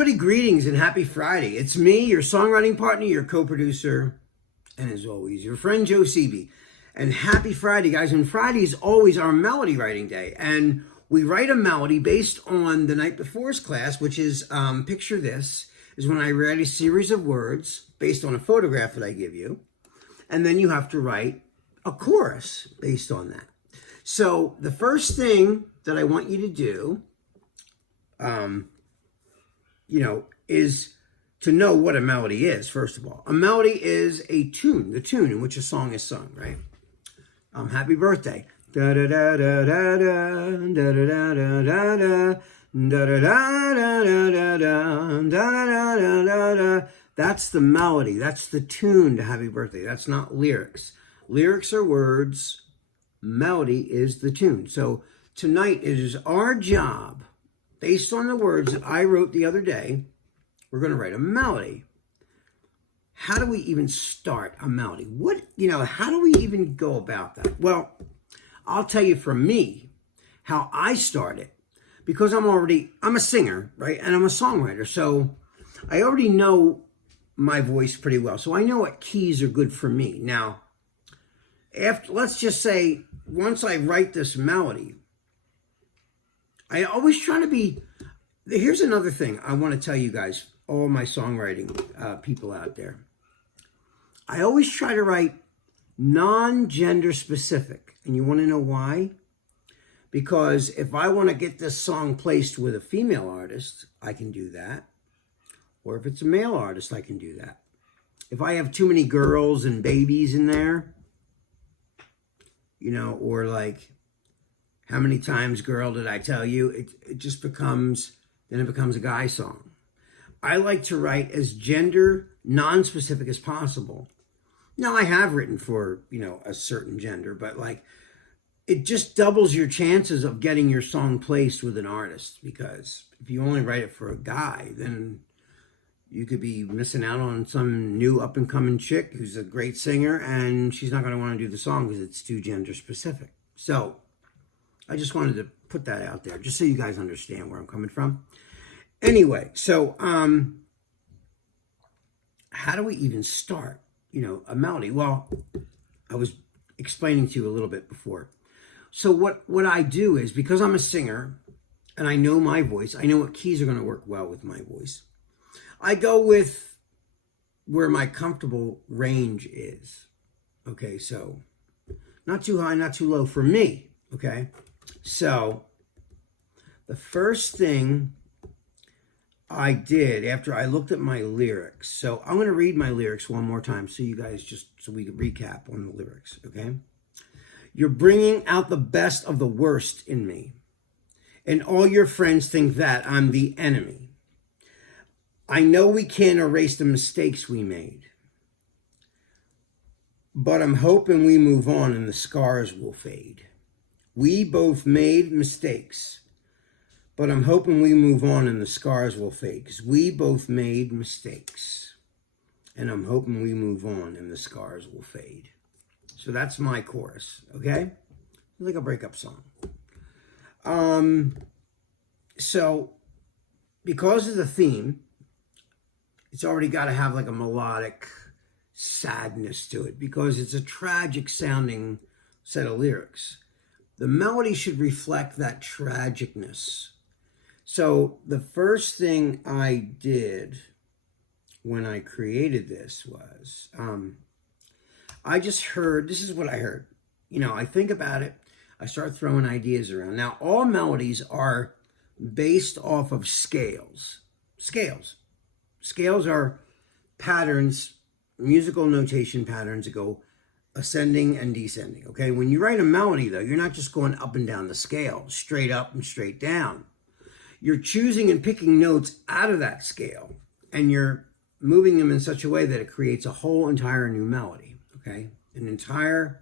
everybody, greetings and happy Friday. It's me, your songwriting partner, your co-producer, and as always, your friend Joe Seavey. And happy Friday, guys. And Friday is always our melody writing day. And we write a melody based on the night before's class, which is, picture this, is when I write a series of words based on a photograph that I give you. And then you have to write a chorus based on that. So the first thing that I want you to do, is to know what a melody is, first of all. A melody is a tune, the tune in which a song is sung, right? Happy birthday. Da da da da da da da da da da da da da da da da da da. That's the melody. That's the tune to Happy Birthday. That's not lyrics. Lyrics are words. Melody is the tune. So tonight it is our job, based on the words that I wrote the other day, we're going to write a melody. How do we even start a melody? How do we even go about that? Well, I'll tell you from me how I started, because I'm a singer, right? And I'm a songwriter. So I already know my voice pretty well. So I know what keys are good for me. Now, let's just say, once I write this melody, I always try to be, here's another thing I want to tell you guys, all my songwriting people out there. I always try to write non-gender specific. And you want to know why? Because if I want to get this song placed with a female artist, I can do that. Or if it's a male artist, I can do that. If I have too many girls and babies in there, or like, how many times, girl, did I tell you? It just becomes, then it becomes a guy song. I like to write as gender non-specific as possible. Now, I have written for, a certain gender, but like, it just doubles your chances of getting your song placed with an artist, because if you only write it for a guy, then you could be missing out on some new up-and-coming chick who's a great singer, and she's not going to want to do the song because it's too gender specific. So I just wanted to put that out there, just so you guys understand where I'm coming from. Anyway, so how do we even start, a melody? Well, I was explaining to you a little bit before. So what I do is, because I'm a singer and I know my voice, I know what keys are going to work well with my voice, I go with where my comfortable range is. Okay, so not too high, not too low for me. Okay, so the first thing I did after I looked at my lyrics, so I'm going to read my lyrics one more time so you guys so we can recap on the lyrics, okay? You're bringing out the best of the worst in me, and all your friends think that I'm the enemy. I know we can't erase the mistakes we made, but I'm hoping we move on and the scars will fade. We both made mistakes, but I'm hoping we move on and the scars will fade, because we both made mistakes, and I'm hoping we move on and the scars will fade. So that's my chorus, okay? It's like a breakup song. So because of the theme, it's already got to have like a melodic sadness to it, because it's a tragic sounding set of lyrics. The melody should reflect that tragicness. So the first thing I did when I created this was, I just heard, this is what I heard. I think about it, I start throwing ideas around. Now, all melodies are based off of scales. Scales are patterns, musical notation patterns that go ascending and descending, okay? When you write a melody, though, you're not just going up and down the scale, straight up and straight down. You're choosing and picking notes out of that scale, and you're moving them in such a way that it creates a whole entire new melody, okay? An entire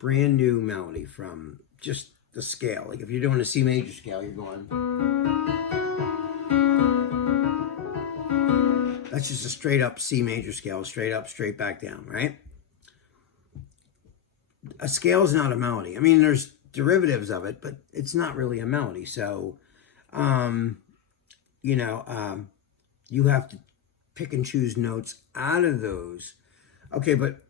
brand new melody from just the scale. Like if you're doing a C major scale, you're going... That's just a straight up C major scale, straight up, straight back down, right? A scale is not a melody. I mean, there's derivatives of it, but it's not really a melody. So, You have to pick and choose notes out of those. Okay, but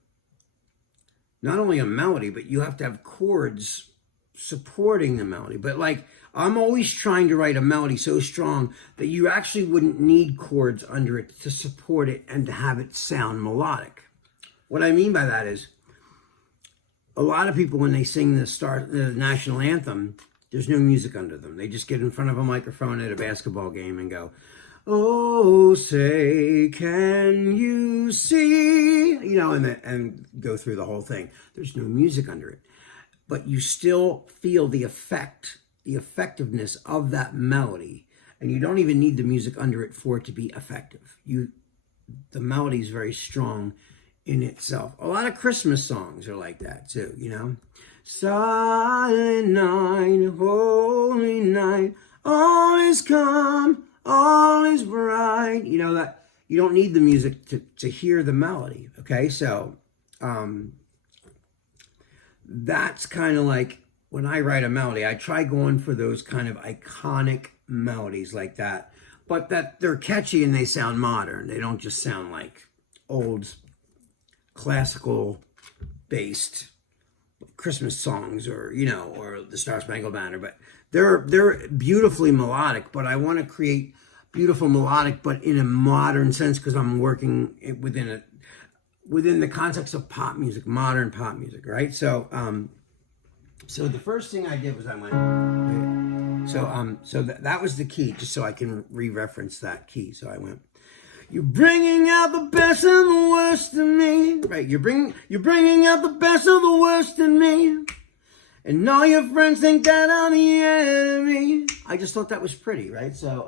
not only a melody, but you have to have chords supporting the melody. But like, I'm always trying to write a melody so strong that you actually wouldn't need chords under it to support it and to have it sound melodic. What I mean by that is, a lot of people, when they sing the national anthem, there's no music under them. They just get in front of a microphone at a basketball game and go, "Oh, say, can you see?" You know, and go through the whole thing. There's no music under it. But you still feel the effectiveness of that melody. And you don't even need the music under it for it to be effective. The melody is very strong in itself. A lot of Christmas songs are like that too, you know. Silent night, holy night, all is calm, all is bright. You know, that you don't need the music to hear the melody. Okay, so that's kind of like when I write a melody, I try going for those kind of iconic melodies like that, but that they're catchy and they sound modern. They don't just sound like old classical based Christmas songs, or, you know, or the Star Spangled Banner, but they're beautifully melodic. But I want to create beautiful melodic, but in a modern sense, because I'm working within the context of pop music, modern pop music, right? So so the first thing I did was I went, so that was the key, just so I can re-reference that key. So I went, "You're bringing out the best and the worst in me." Right, you're bringing out the best of the worst in me. And all your friends think that I'm the enemy. I just thought that was pretty, right? So,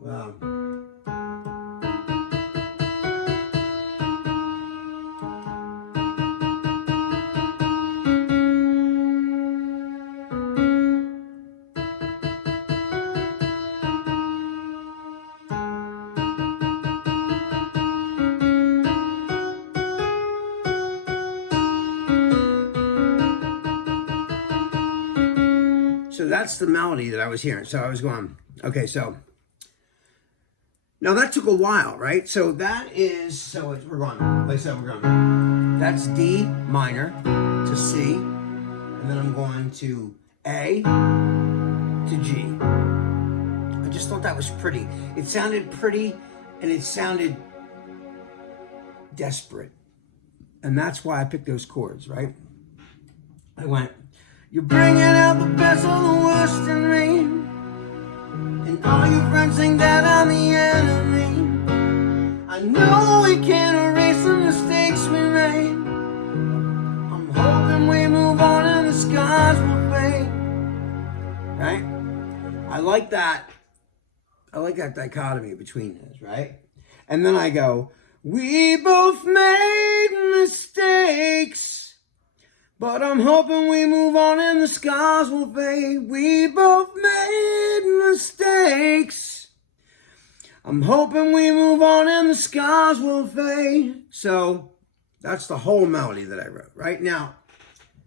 well. So that's the melody that I was hearing. So I was going, okay, so now that took a while, right? So that is, we're going, like I said, we're going, that's D minor to C, and then I'm going to A to G. I just thought that was pretty. It sounded pretty, and it sounded desperate. And that's why I picked those chords, right? I went, "You're bringing out the best of the worst in me, and all your friends think that I'm the enemy. I know we can't erase the mistakes we made. I'm hoping we move on and the scars will fade." Right? I like that dichotomy between those, right? And then I go, "We both made mistakes, but I'm hoping we move on and the scars will fade. We both made mistakes. I'm hoping we move on and the scars will fade." So that's the whole melody that I wrote right now.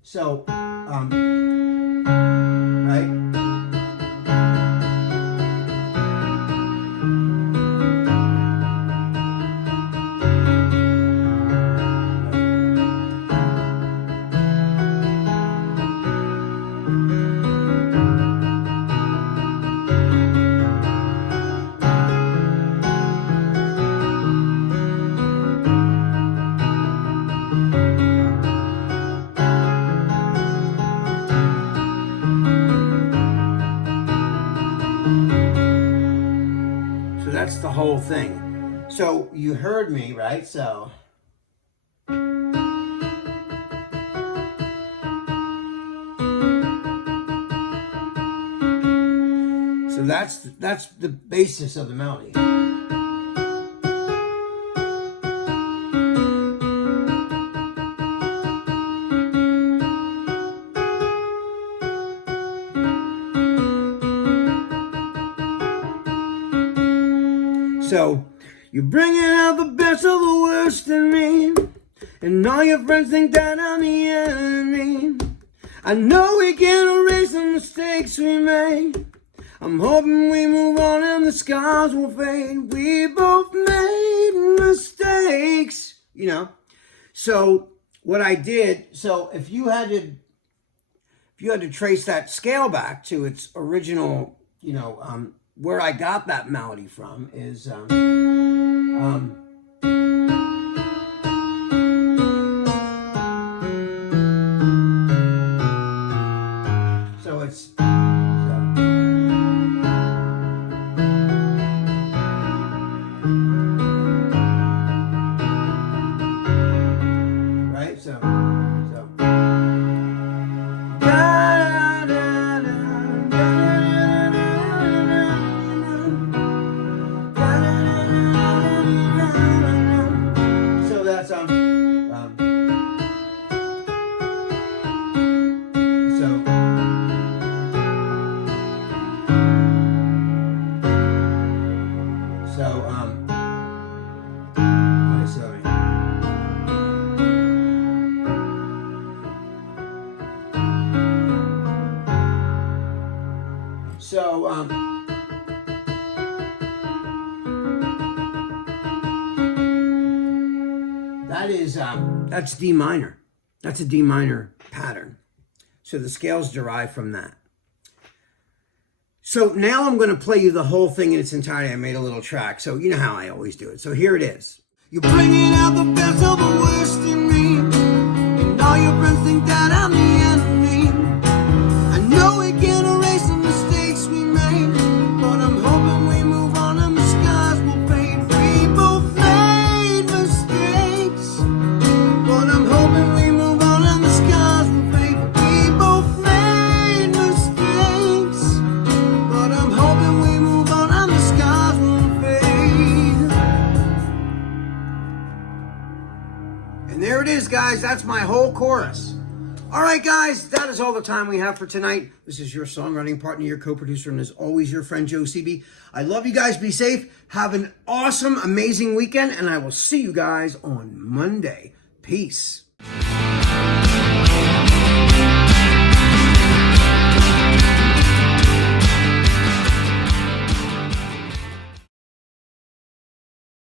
So, right? That's the whole thing. So you heard me, right? So that's the basis of the melody. So, "You're bringing out the best of the worst in me, and all your friends think that I'm the enemy. I know we can't erase the mistakes we made. I'm hoping we move on and the scars will fade. We both made mistakes. You know? So what I did, so if you had to trace that scale back to its original, you know, where I got that melody from is so it's right, so that's that is that's D minor. That's a D minor pattern. So the scales derive from that. So now I'm going to play you the whole thing in its entirety. I made a little track. So you know how I always do it. So here it is. You're bringing out the best of the worst in me, and all your friends think that I'm the enemy. I know we can't erase the mistakes we made, but I'm hoping we move on and the scars will fade. We both made mistakes, but I'm hoping we move on and the scars will fade. We both made mistakes, but I'm hoping we move on and the scars will fade. And there it is, guys. That's my whole chorus. All right, guys, that is all the time we have for tonight. This is your songwriting partner, your co-producer, and as always, your friend, Joe CB. I love you guys. Be safe. Have an awesome, amazing weekend, and I will see you guys on Monday. Peace.